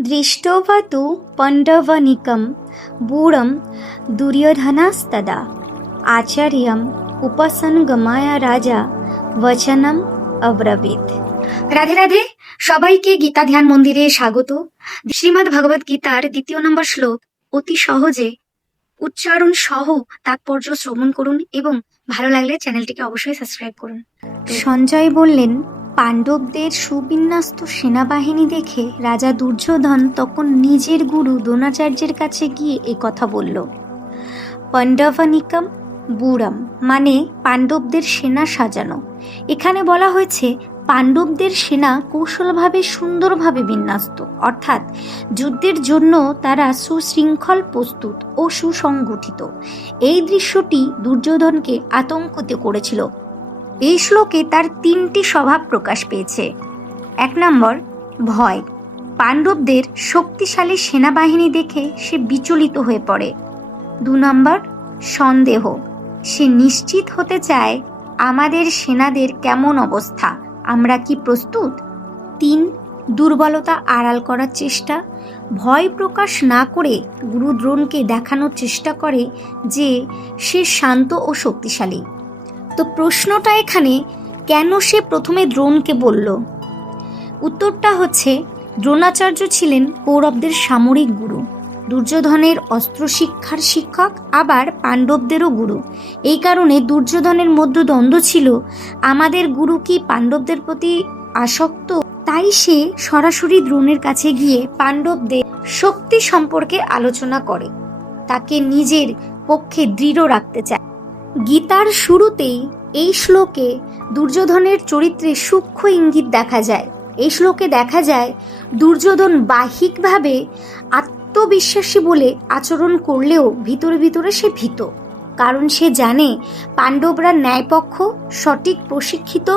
दृष्ट्वा तु पण्डवनिकं बूढं दुर्योधनस्तदा आचार्यम् उपसङ्गमाय রাজা বচনম অব্রবীত রাধে রাধে সবাইকে গীতা ধ্যান মন্দিরে স্বাগত শ্রীমদ্ ভগবত গীতার দ্বিতীয় নম্বর শ্লোক অতি সহজে উচ্চারণ সহ তাৎপর্য শ্রবণ করুন এবং ভালো লাগলে চ্যানেলটিকে অবশ্যই সাবস্ক্রাইব করুন সঞ্জয় বললেন পাণ্ডবদের সুবিন্যস্ত সেনাবাহিনী দেখে রাজা দুর্যোধন তখন নিজের গুরু দ্রোণাচার্যের কাছে গিয়ে কথা বলল, পণ্ডবনিকম বুড়াম মানে পাণ্ডবদের সেনা সাজানো। এখানে বলা হয়েছে, পাণ্ডবদের সেনা কৌশলভাবে সুন্দরভাবে বিন্যস্ত, অর্থাৎ যুদ্ধের জন্য তারা সুশৃঙ্খল প্রস্তুত ও সুসংগঠিত। এই দৃশ্যটি দুর্যোধনকে আতঙ্কিত করেছিল। এই শ্লোকে তার তিনটি স্বভাব প্রকাশ পেয়েছে। এক নম্বর, ভয়। পাণ্ডবদের শক্তিশালী সেনাবাহিনী দেখে সে বিচলিত হয়ে পড়ে। দু নম্বর, সন্দেহ। সে নিশ্চিত হতে চায়, আমাদের সেনাদের কেমন অবস্থা? আমরা কি প্রস্তুত? তিন, দুর্বলতা আড়াল করার চেষ্টা। ভয় প্রকাশ না করে গুরু দ্রোণকে দেখানোর চেষ্টা করে যে সে শান্ত ও শক্তিশালী। তো প্রশ্নটা এখানে কেন সে প্রথমে দ্রোণকে বলল? উত্তরটা হচ্ছে, দ্রোণাচার্য ছিলেন কৌরবদের সামরিক গুরু, দুর্যোধনের অস্ত্র শিক্ষার শিক্ষক, আবার পাণ্ডবদেরও গুরু। এই কারণে দুর্যোধনের মধ্যে দ্বন্দ্ব ছিল, আমাদের গুরু কি পাণ্ডবদের প্রতি আসক্ত? তাই সে সরাসরি দ্রোণের কাছে গিয়ে পাণ্ডবদের শক্তি সম্পর্কে আলোচনা করে, তাকে নিজের পক্ষে দৃঢ় রাখতে চায়। গীতার শুরুতেই এই শ্লোকে দুর্যোধনের চরিত্রে সূক্ষ্ম ইঙ্গিত দেখা যায়। এই শ্লোকে দেখা যায়, দুর্যোধন বাহিকভাবে আত্মবিশ্বাসী বলে আচরণ করলেও ভিতরে ভিতরে সে ভীত। কারণ সে জানে পাণ্ডবরা ন্যায়পক্ষ, সঠিক প্রশিক্ষিত,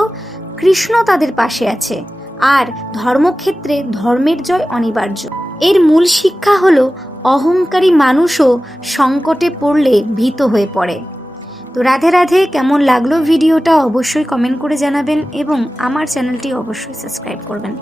কৃষ্ণ তাদের পাশে আছে আর ধর্মক্ষেত্রে ধর্মের জয় অনিবার্য। এর মূল শিক্ষা হলো, অহংকারী মানুষও সংকটে পড়লে ভীত হয়ে পড়ে। তো রাধে রাধে, কেমন লাগল ভিডিওটা অবশ্যই কমেন্ট করে জানাবেন এবং আমার চ্যানেলটি অবশ্যই সাবস্ক্রাইব করবেন।